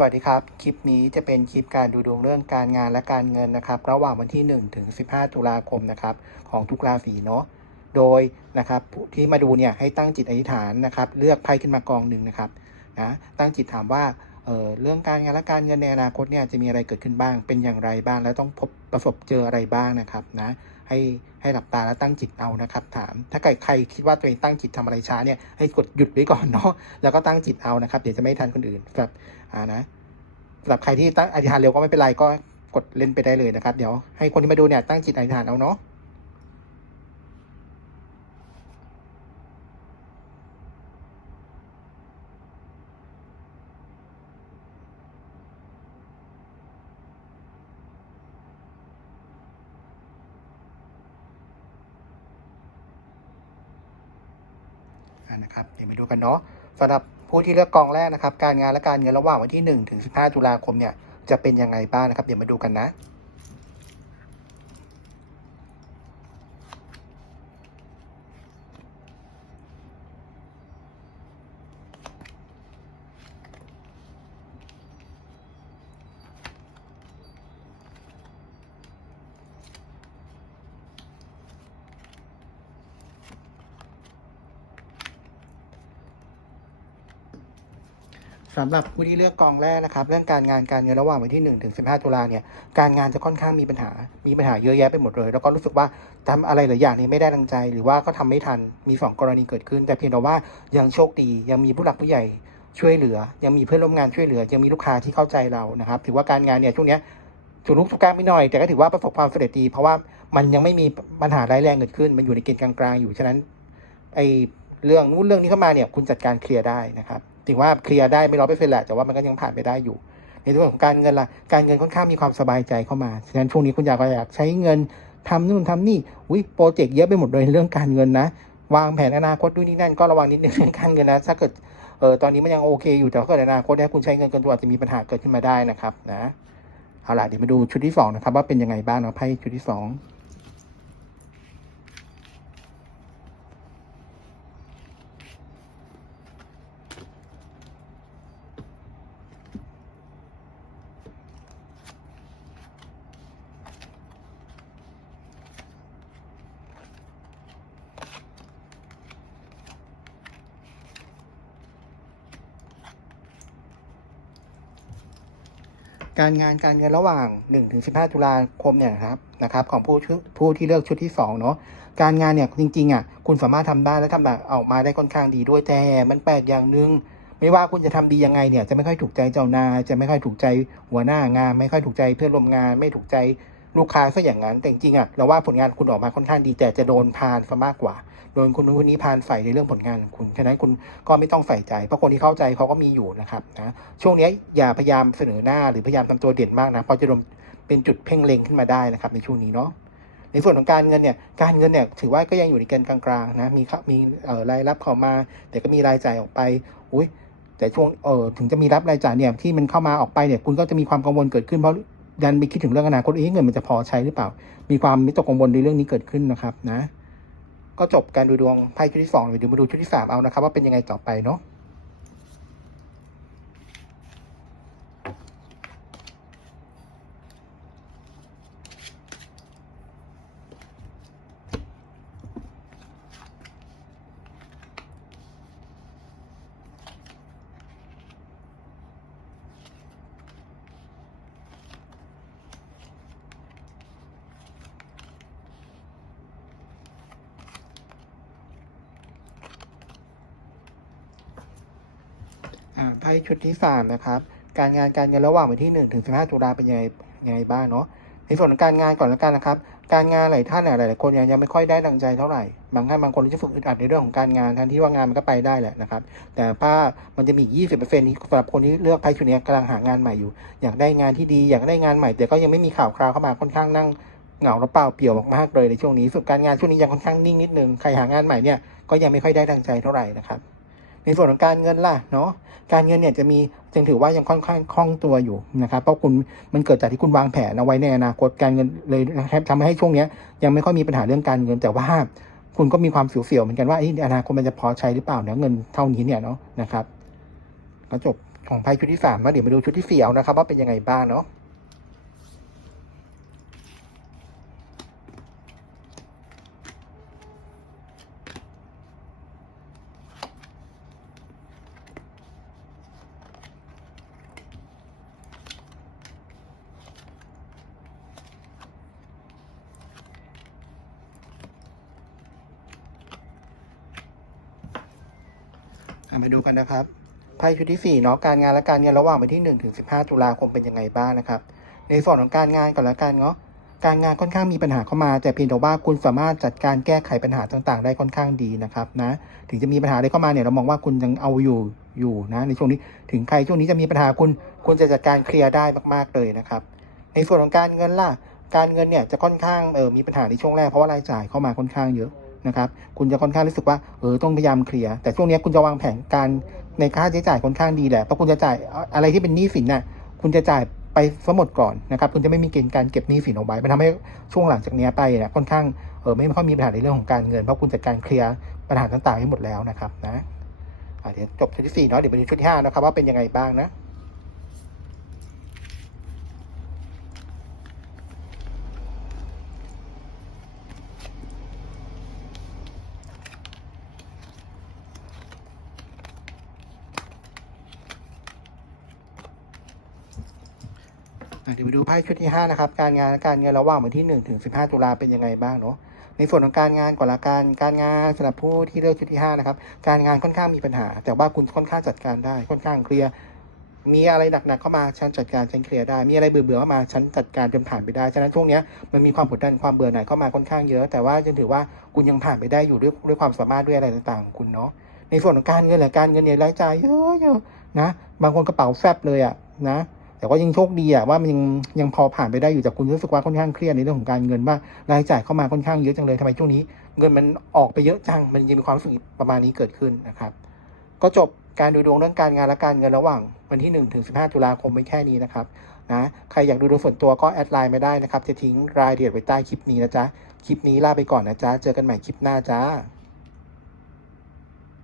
สวัสดีครับ คลิปนี้จะเป็นคลิปการดูดวงเรื่องการงานและการเงินนะครับ ระหว่างวันที่1ถึง15 ตุลาคมนะครับของทุกราศีเนาะโดยนะครับที่มาดูเนี่ยให้ตั้งจิตอธิษฐานนะครับ เลือกไพ่ขึ้นมากองหนึ่งนะครับนะตั้งจิตถามว่าเออเรื่องการงานและการเงินในอนาคตเนี่ยจะมีอะไรเกิดขึ้นบ้าง เป็นอย่างไรบ้าง แล้วต้องพบประสบเจออะไรบ้างนะครับนะ ให้ให้หลับตาแล้วตั้งจิตเอานะครับ ถามถ้าใครใครคิดว่าตัวเองตั้งจิตทำอะไรช้าเนี่ยให้กดหยุดไว้ก่อนเนาะแล้วก็ตั้งจิตเอานะครับเดี๋ยวจะไม่ทันคนอื่นครับอ่านะสำหรับใครที่ตั้งอธิษฐานเร็วก็ไม่เป็นไรก็กดเล่นไปได้เลยนะครับ เดี๋ยวให้คนที่มาดูเนี่ยตั้งจิตอธิษฐานเอาเนาะ นะครับ เดี๋ยวมาดูกันเนาะสำหรับผู้ที่เลือกกองแรกนะครับ การงานและการเงินระหว่างวันที่ 1 ถึง 15 ตุลาคมเนี่ยจะเป็นยังไงบ้างนะครับ เดี๋ยวมาดูกันนะ สำหรับผู้ที่เลือกกองแรกนะครับ เรื่องการงานการเงินระหว่างวันที่1ถึง15 ตุลาเนี่ยการงานจะค่อนข้างมีปัญหา มีปัญหาเยอะแยะไปหมดเลย แล้วก็รู้สึกว่าทำอะไรหลายอย่างนี้ไม่ได้ดังใจ หรือว่าก็ทำไม่ทันมี 2 กรณีเกิดขึ้น แต่เพียงแต่ว่ายังโชคดียังมีผู้หลักผู้ใหญ่ช่วยเหลือ ยังมีเพื่อนร่วมงานช่วยเหลือ ยังมีลูกค้าที่เข้าใจเรานะครับ ถือว่าการงานเนี่ยช่วงเนี้ยถูกลุกถูกกลาไม่น่อย แต่ก็ถือว่าประสบความสำเร็จดี เพราะว่ามันยังไม่มีปัญหาร้ายแรงเกิดขึ้น มันอยู่ในเกณฑ์กลางๆอยู่ฉะนั้นไอเรื่องนู้นเรื่องนี้เข้ามาเนี่ยคุณจัดการเคลียร์ได้นะครับ ถึงว่าเคลียร์ได้ไม่ร้อยเปอร์เซ็นต์แหละแต่ว่ามันก็ยังผ่านไปได้อยู่ ในเรื่องของการเงินล่ะการเงินค่อนข้างมีความสบายใจเข้ามาฉะนั้นช่วงนี้คุณอยากอยากใช้เงินทำนู่นทำนี่อุ้ยโปรเจกต์เยอะไปหมดเลยเรื่องการเงินนะ วางแผนอนาคตดูนี่นั่นก็ระวังนิดนึงเรื่องการเงินนะถ้าเกิดเออตอนนี้มันยังโอเคอยู่แต่ถ้าเกิดอนาคตถ้าคุณใช้เงินเกินตัวอาจจะมีปัญหาเกิดขึ้นมาได้นะครับนะเอาล่ะเดี๋ยวมาดูชุดที่2นะครับว่าเป็นยังไงบ้างเนาะไพ่ชุดที่ 2 การงานการเงินระหว่าง1ถึง15 ตุลาคมเนี่ยนะครับนะครับของผู้ผู้ที่เลือกชุดที่2เนาะการงานเนี่ยจริงๆอะคุณสามารถทำได้และทำแบบออกมาได้ค่อนข้างดีด้วยแต่มันแปลกอย่างหนึ่งไม่ว่าคุณจะทำดียังไงเนี่ยจะไม่ค่อยถูกใจเจ้านายจะไม่ค่อยถูกใจหัวหน้างาน ไม่ค่อยถูกใจเพื่อนร่วมงาน ไม่ถูกใจ ลูกค้าซะอย่างนั้น แต่จริงๆอะเราว่าผลงานคุณออกมาค่อนข้างดีแต่จะโดนพานซะมากกว่า โดนคนนู้นคนนี้พานใส่ในเรื่องผลงานของคุณฉะนั้นคุณก็ไม่ต้องใส่ใจ เพราะคนที่เข้าใจเขาก็มีอยู่นะครับนะช่วงนี้อย่าพยายามเสนอหน้าหรือพยายามทำตัวเด่นมากนะเพราะจะโดนเป็นจุดเพ่งเล็งขึ้นมาได้นะครับในช่วงนี้เนาะในส่วนของการเงินเนี่ย การเงินเนี่ยถือว่าก็ยังอยู่ในเกณฑ์กลางๆนะ มีครับมีเอ่อรายรับเข้ามา แต่ก็มีรายจ่ายออกไป อุ้ยแต่ช่วงเออถึงจะมีรับรายจ่ายเนี่ยที่มันเข้ามาออกไปเนี่ย คุณก็จะมีความกังวลเกิดขึ้นเพราะ ดันไปคิดถึงเรื่องอนาคตเอ๊ะเงินมันจะพอใช้หรือเปล่า มีความมิตกกังวลในเรื่องนี้เกิดขึ้นนะครับนะ ก็จบการดูดวงไพ่ชุดที่สองเลยเดี๋ยวมาดูชุดที่สามเอานะครับ ว่าเป็นยังไงต่อไปเนาะ ไพ่ชุดที่สามนะครับ การงานการเงินระหว่างวันที่หนึ่งถึงสิบห้าตุลาเป็นยังไงยังไงบ้างเนาะในส่วนของการงานก่อนแล้วกันนะครับ การงานหลายท่านเนี่ยหลายคนยังยังไม่ค่อยได้ดังใจเท่าไหร่ บางท่านบางคนที่ฝึกอึดอัดในเรื่องของการงานทั้งที่ว่างานมันก็ไปได้แหละนะครับ แต่ถ้ามันจะมียี่สิบเปอร์เซ็นต์สำหรับคนที่เลือกไพ่ชุดนี้กำลังหางานใหม่อยู่ อยากได้งานที่ดีอยากได้งานใหม่ แต่ก็ยังไม่มีข่าวคราวเข้ามาค่อนข้างนั่งเหงาและเปล่าเปลี่ยวมากๆเลยในช่วงนี้ส่วนการงานช่วงนี้ยังค่อนข้างนิ่งนิดนึงใครหางานใหม่เนี่ยก็ยังไม่ค่อยได้ดังใจเท่าไหร่นะครับ ในส่วนของการเงินล่ะเนาะการเงินเนี่ยจะมีจึงถือว่ายังค่อนข้างคล่องตัวอยู่นะครับเพราะคุณมันเกิดจากที่คุณวางแผนเอาไว้ในอนาคตการเงินเลยนะครับทำให้ช่วงนี้ยังไม่ค่อยมีปัญหาเรื่องการเงินแต่ว่าคุณก็มีความเสียวๆเหมือนกันว่าออนาคตมันจะพอใช้หรือเปล่าเนาะเงินเท่านี้เนี่ยเนาะนะครับก็จบของไพ่ชุดที่สามมาเดี๋ยวมาดูชุดที่สี่เอานะครับว่าเป็นยังไงบ้างเนาะ มาดูกันนะครับไพ่ชุดที่สี่เนาะการงานและการเงินระหว่างวันที่หนึ่งถึงสิบห้าตุลาคมเป็นยังไงบ้างนะครับ ในส่วนของการงานก่อนละกันเนาะการงานค่อนข้างมีปัญหาเข้ามา แต่เพียงแต่ว่าคุณสามารถจัดการแก้ไขปัญหาต่างๆ ได้ค่อนข้างดีนะครับนะถึงจะมีปัญหาอะไรเข้ามาเนี่ยเรามองว่าคุณยังเอาอยู่อยู่นะในช่วงนี้ถึงใครช่วงนี้จะมีปัญหาคุณคุณจะจัดการเคลียร์ได้มากๆเลยนะครับ ในส่วนของการเงินล่ะการเงินเนี่ยจะค่อนข้างเออมีปัญหาในช่วงแรกเพราะว่ารายจ่ายเข้ามาค่อนข้างเยอะ นะครับ คุณจะค่อนข้างรู้สึกว่าเออต้องพยายามเคลียร์แต่ช่วงนี้คุณจะวางแผนการในค่าใช้จ่ายค่อนข้างดีแหละเพราะคุณจะจ่ายอะไรที่เป็นหนี้สินน่ะคุณจะจ่ายไปซะหมดก่อนนะครับคุณจะไม่มีเกณฑ์การเก็บหนี้สินเอาไว้มันทำให้ช่วงหลังจากนี้ไปเนี่ยค่อนข้างเออไม่ค่อยมีปัญหาในเรื่องของการเงินเพราะคุณจัดการเคลียร์ปัญหาต่างๆให้หมดแล้วนะครับนะะเดี๋ยวจบชุดที่สี่เนาะเดี๋ยวไปดูชุดที่ห้านะครับว่าเป็นยังไงบ้างนะ เดี๋ยวไปดูไพ่ชุดที่ 5 นะครับ การงานการเงินระหว่างวันที่1ถึง15 ตุลาเป็นยังไงบ้างเนาะในส่วนของการงานก่อนละกันการงานสำหรับผู้ที่เลือกชุดที่ 5 นะครับ การงานค่อนข้างมีปัญหา แต่ว่าคุณค่อนข้างจัดการได้ค่อนข้างเคลียร์มีอะไรหนักๆเข้ามาฉันจัดการฉันเคลียร์ได้ มีอะไรเบื่อๆเข้ามาฉันจัดการจนผ่านไปได้ฉะนั้นช่วงนี้มันมีความกดดันความเบื่อหน่ายเข้ามาค่อนข้างเยอะ แต่ว่ายังถือว่าคุณยังผ่านไปได้อยู่ด้วยด้วยความสามารถด้วยอะไรต่างๆของคุณเนาะในส่วนของการเงินหรือการเงินเนี่ยรายจ่ายเยอะๆนะบางคนกระเป๋าแฟบเลยอะนะ แต่ว่ายังโชคดีอะว่ามันยังยังพอผ่านไปได้อยู่แต่คุณรู้สึกว่าค่อนข้างเครียดในเรื่องของการเงินว่ารายจ่ายเข้ามาค่อนข้างเยอะจังเลยทำไมช่วงนี้ เงินมันออกไปเยอะจังมันยังมีความรู้สึกประมาณนี้เกิดขึ้นนะครับ ก็จบการดูดวงเรื่องการงานและการเงินระหว่างวันที่1ถึง15 ตุลาคมไปแค่นี้นะครับนะใครอยากดูดวงส่วนตัวก็แอดไลน์มาได้นะครับจะทิ้งรายละเอียดไว้ใต้คลิปนี้นะจ๊ะคลิปนี้ลาไปก่อนนะจ๊ะเจอกันใหม่คลิปหน้าจ้า